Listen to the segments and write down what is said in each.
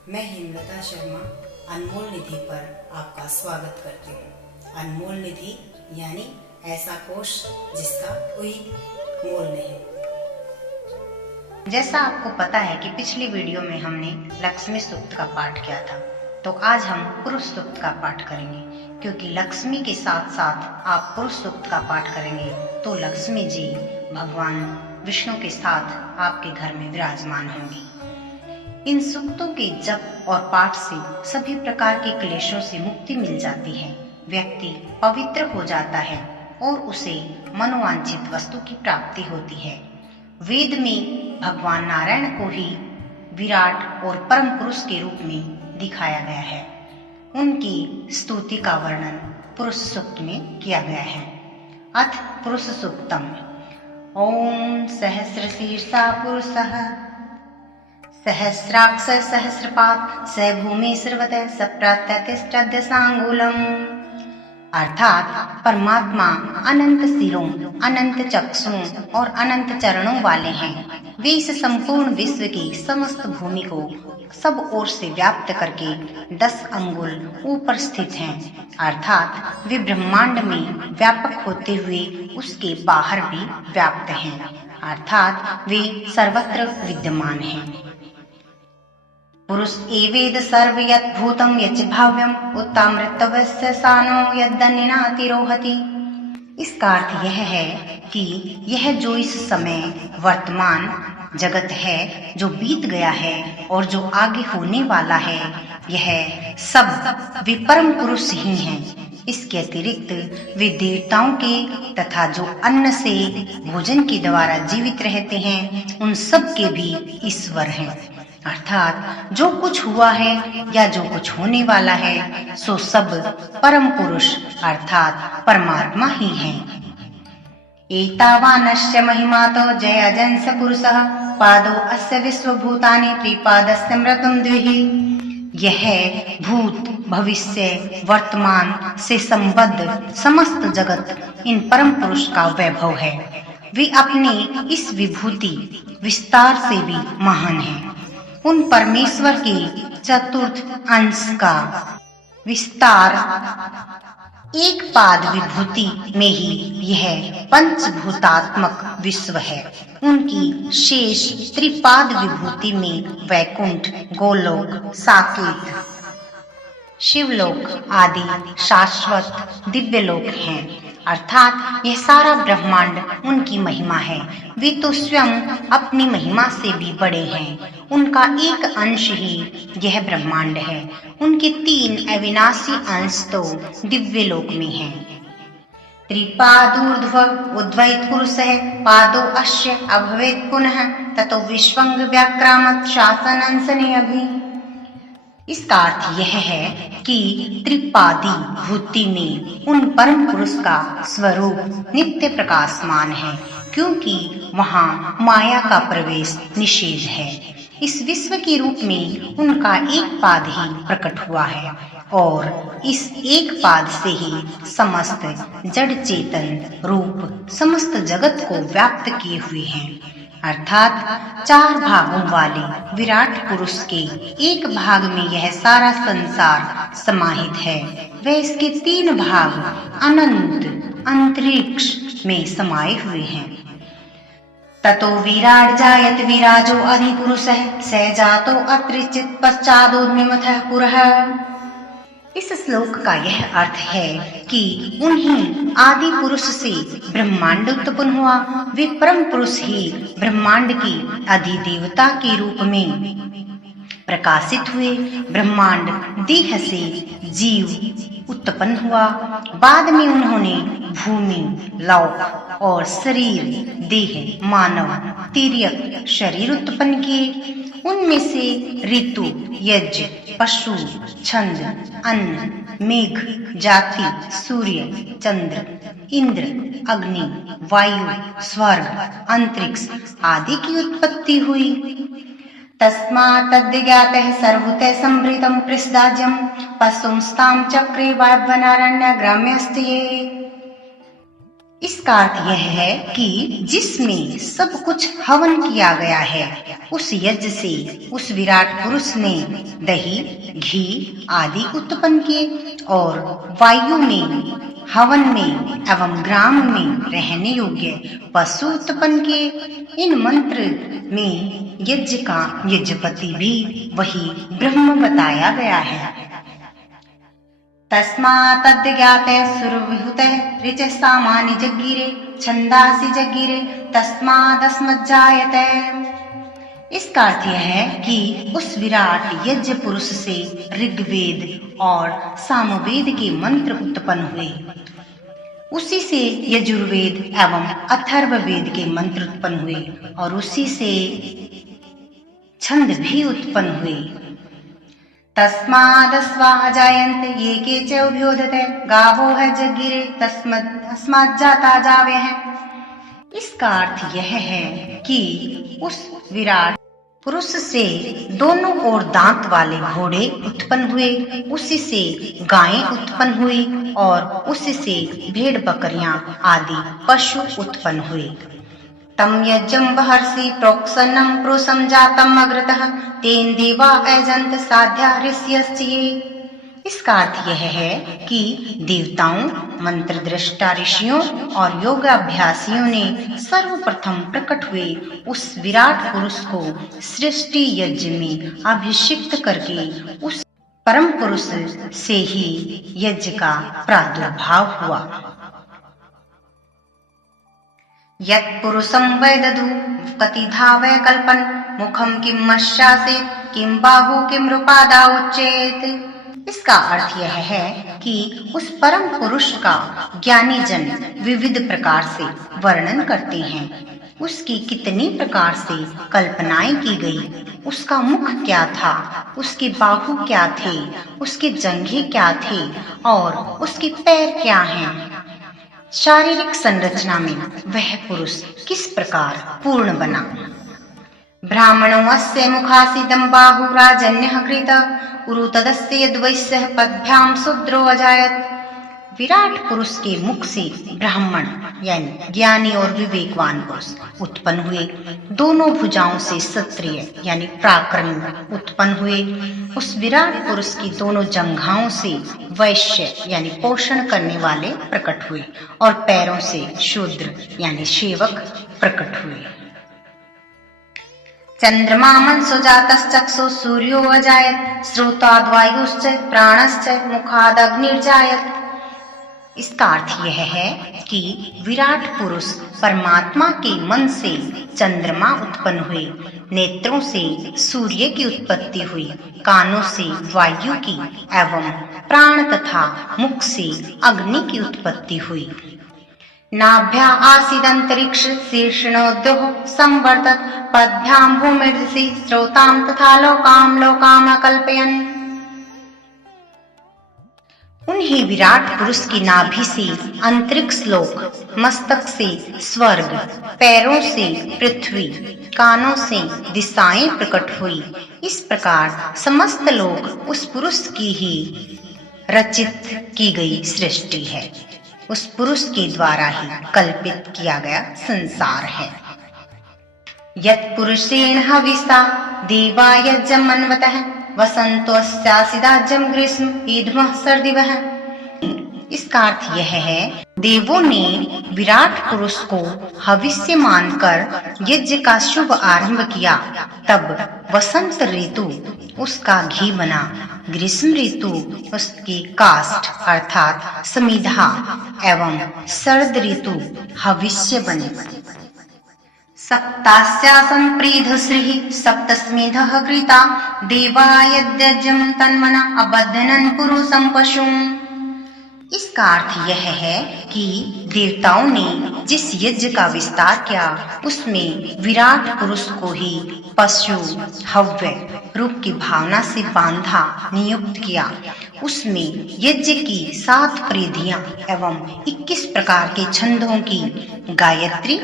मैं हेमलता शर्मा अनमोल निधि पर आपका स्वागत करती हूँ। अनमोल निधि यानी ऐसा कोश जिसका कोई मोल नहीं। जैसा आपको पता है कि पिछली वीडियो में हमने लक्ष्मी सूक्त का पाठ किया था, तो आज हम पुरुष सूक्त का पाठ करेंगे। क्योंकि लक्ष्मी के साथ साथ आप पुरुष सूक्त का पाठ करेंगे तो लक्ष्मी जी भगवान विष्णु के साथ आपके घर में विराजमान होंगी। इन सूक्तों के जप और पाठ से सभी प्रकार के क्लेशों से मुक्ति मिल जाती है। व्यक्ति पवित्र हो जाता है और उसे मनोवांछित वस्तु की प्राप्ति होती है। वेद में भगवान नारायण को ही विराट और परम पुरुष के रूप में दिखाया गया है। उनकी स्तुति का वर्णन पुरुष सूक्त में किया गया है। अथ पुरुष सूक्तम। ओम सहस्रशीर्षा पुरुषः सहस्राक्ष सहस्रपात् स भूमि सर्वतः स प्रत्यतिष्ठद्य सांगुलम्। अर्थात परमात्मा अनंत सिरों, अनंत चक्षुओं और अनंत चरणों वाले हैं। वे इस संपूर्ण विश्व की समस्त भूमि को सब ओर से व्याप्त करके 10 अंगुल ऊपर स्थित हैं। अर्थात वे ब्रह्मांड में व्यापक होते हुए उसके बाहर भी व्याप्त हैं। अर्थात वे सर्वत्र विद्यमान हैं। पुरुष एवेद सर्व यत् भूतं यच्च भाव्यम उत्तामृतवस्य सानो यद्दन्निनातिरोहति। इसका अर्थ यह है कि यह जो इस समय वर्तमान जगत है, जो बीत गया है और जो आगे होने वाला है, यह सब वे परम पुरुष ही हैं। इसके अतिरिक्त वे देवताओं के तथा जो अन्न से भोजन के द्वारा जीवित रहते हैं, उन सब के भी ईश्वर हैं। अर्थात जो कुछ हुआ है या जो कुछ होने वाला है, सो सब परम पुरुष अर्थात परमात्मा ही हैं। एतावानस्य महिमातो जयाजंस पुरुषः पादो अस्य विश्वभूतानि त्रिपादस्य मृतं द्विहि। यह भूत भविष्य वर्तमान से संबद्ध समस्त जगत इन परम पुरुष का वैभव है। वे अपने इस विभूति विस्तार से भी महान हैं। उन परमेश्वर के चतुर्थ अंश का विस्तार एक पाद विभूति में ही यह पंचभूतात्मक विश्व है। उनकी शेष त्रिपाद विभूति में वैकुंठ, गोलोक, साकेत, शिवलोक आदि शाश्वत दिव्यलोक हैं। अर्थात यह सारा ब्रह्मांड उनकी महिमा है। वे तो स्वयं अपनी महिमा से भी बड़े हैं। उनका एक अंश ही यह ब्रह्मांड है। उनके 3 अविनाशी अंश तो दिव्यलोक में हैं। त्रिपादूर्ध्व उद्वैत पुरुषः पादो अस्य अभवेत् पुनः ततो विश्वंग व्याक्रामत् शासनंसने अभि। इसका अर्थ यह है कि त्रिपादी भूति में उन परम पुरुष का स्वरूप नित्य प्रकाशमान है, क्योंकि वहाँ माया का प्रवेश निषेध है। इस विश्व के रूप में उनका एक पाद ही प्रकट हुआ है और इस एक पाद से ही समस्त जड़ चेतन रूप समस्त जगत को व्याप्त किए हुए हैं। अर्थात 4 भागों वाले विराट पुरुष के एक भाग में यह सारा संसार समाहित है। वे इसके 3 भाग अनंत अंतरिक्ष में समाये हुए हैं। ततो विराट जायत विराजो अधिपुरुषः स जातो अत्रिचित् पश्चादोर्मिमथः पुरः। इस श्लोक का यह अर्थ है कि उन्हीं आदि पुरुष से ब्रह्मांड उत्पन्न हुआ। वे परम पुरुष ही ब्रह्मांड की अधिदेवता के रूप में प्रकाशित हुए। ब्रह्मांड देह से जीव उत्पन्न हुआ। बाद में उन्होंने भूमि, लोक और शरीर देह मानव तिर्यक शरीर उत्पन्न किए। उनमें से ऋतु, यज्ञ, पशु, छंद, अन्न, मेघ, जाति, सूर्य, चंद्र, इंद्र, अग्नि, वायु, स्वर्ग, अंतरिक्ष आदि की उत्पत्ति हुई। तस्मात् तद्ज्ञातः सर्वभूतैः संवृतं कृष्णराज्यं पशुंस्तां चक्रे वायव्यारण्य ग्राम्यस्ते। इसका अर्थ यह है कि जिसमें सब कुछ हवन किया गया है, उस यज्ञ से उस विराट पुरुष ने दही, घी आदि उत्पन्न किए और वायु में, हवन में एवं ग्राम में रहने योग्य पशु उत्पन्न किए। इन मंत्र में यज्ञ का यज्ञपति भी वही ब्रह्म बताया गया है। तस्मात् तद्ज्ञाते सुरविहुते ऋच सामानि जगीरे छंदासि जगीरे तस्मादस्मज्जायते। इसका अर्थ यह है कि उस विराट यज्ञ पुरुष से ऋग्वेद और सामवेद के मंत्र उत्पन्न हुए, उसी से यजुर्वेद एवं अथर्ववेद के मंत्र उत्पन्न हुए और उसी से छंद भी उत्पन्न हुए। तस्मादस्वाहा जायन्ते ये के च उभयोदते गावो है जगीरे तस्मात् जाता जावे है। इसका अर्थ यह है कि उस विराट पुरुष से दोनों ओर दांत वाले घोड़े उत्पन्न हुए, उसी से गायें उत्पन्न हुई और उसी से भेड़ बकरियां आदि पशु उत्पन्न हुए। तम यज्ञं बहर्षि प्रोक्सन्नं पुरुषं जातम् अग्रतः तेन देवा अयजन्त साध्या ऋषयश्च ये। इसका अर्थ यह है कि देवताओं, मंत्र दृष्टा ऋषियों और योगाभ्यासियों ने सर्वप्रथम प्रकट हुए उस विराट पुरुष को सृष्टि यज्ञ में अभिषिक्त करके उस परम पुरुष से ही यज्ञ का प्रादुर्भाव हुआ। यत् पुरुषं वै दधु कतिधा वै कल्पन् मुखम किं मश्यासे किं बाहु किं रूपादा उच्चेत। इसका अर्थ यह है कि उस परम पुरुष का ज्ञानी जन विविध प्रकार से वर्णन करते हैं। उसकी कितनी प्रकार से कल्पनाएं की गई, उसका मुख क्या था, उसके बाहु क्या थे, उसके जंघे क्या थे और उसके पैर क्या हैं। शारीरिक संरचना में वह पुरुष किस प्रकार पूर्ण बना। ब्राह्मणो अस्य मुखासीदं बाहु राजन्यः कृत उरु तदस्य यद्वैश्यः पद्भ्यां शूद्रो अजायत। विराट पुरुष के मुख से ब्राह्मण यानी ज्ञानी और विवेकवान पुरुष उत्पन्न हुए, दोनों भुजाओं से क्षत्रिय यानी पराक्रमी उत्पन्न हुए। उस विराट पुरुष की दोनों जंघाओं से वैश्य यानी पोषण करने वाले प्रकट हुए और पैरों से शूद्र यानी सेवक प्रकट हुए। चंद्रमा मनसो जातश्चक्षु सूर्यो अजायत श्रोताद्वायुश्च प्राणश्च मुखादग्निर्जायत। इसका अर्थ यह है कि विराट पुरुष परमात्मा के मन से चंद्रमा उत्पन्न हुए, नेत्रों से सूर्य की उत्पत्ति हुई, कानों से वायु की एवं प्राण तथा मुख से अग्नि की उत्पत्ति हुई। नाभ्या आसीदंतरिक्ष शीर्षणोद्योः संवर्तत पद्भ्यां भूमिर्दिशि स्रोतां तथा लोकाम अकल्पयन्। उन्हीं विराट पुरुष की नाभि से अंतरिक्ष लोक, मस्तक से स्वर्ग, पैरों से पृथ्वी, कानों से दिशाएं प्रकट हुई। इस प्रकार समस्त लोक उस पुरुष की ही रचित की गई सृष्टि है, उस पुरुष के द्वारा ही कल्पित किया गया संसार है। यत् पुरुषेण हविषा देवा यज्ञमन्वतः वसंतोस्यासिदाज्यम ग्रीष्म ईदमः सर्दिवः। इसका अर्थ यह है, देवों ने विराट पुरुष को हविष्य मानकर यज्ञ का शुभ आरंभ किया, तब वसंत ऋतु उसका घी बना, ग्रीष्म ऋतु उसकी काष्ठ अर्थात समिधा एवं शरद ऋतु हविष्य बने। सप्तास्यासन् प्रीधश्रीः सप्तस्मेधः कृता देवा यद्यज्ञं तन्मना अबध्यनन् पुरुषं पशुम्। इसका अर्थ यह है कि देवताओं ने जिस यज्ञ का विस्तार किया उसमें विराट पुरुष को ही पशु हव्य रूप की भावना से बांधा नियुक्त किया। उसमें यज्ञ की 7 परिधियां एवं 21 प्रकार के छंदों की गायत्री,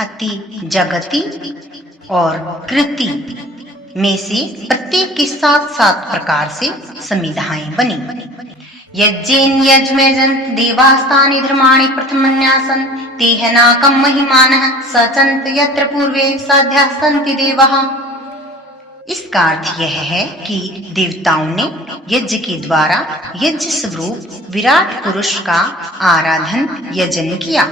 अति, जगति और कृति में से प्रत्येक की 7-7 प्रकार से समिधाएं बनी। यज्ञेन यज्ञमेजन्त देवास्तानि धर्माणि प्रथमन्यासन् तेह नाकं महिमानः सचन्त यत्र पूर्वे साध्याः सन्ति देवाः। इसका अर्थ यह है कि देवताओं ने यज्ञ के द्वारा यज्ञ स्वरूप विराट पुरुष का आराधन यजन किया।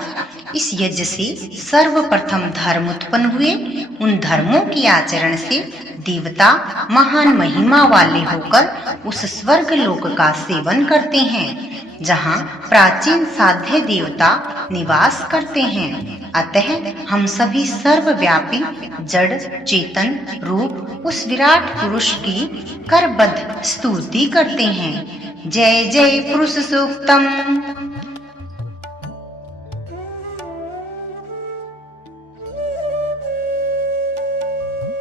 इस यज्ञ से सर्वप्रथम धर्म उत्पन्न हुए। उन धर्मों के आचरण से देवता महान महिमा वाले होकर उस स्वर्ग लोक का सेवन करते हैं जहाँ प्राचीन साध्य देवता निवास करते हैं। अतः हम सभी सर्वव्यापी जड़ चेतन रूप उस विराट पुरुष की करबद्ध स्तुति करते हैं। जय जय पुरुष सूक्तम।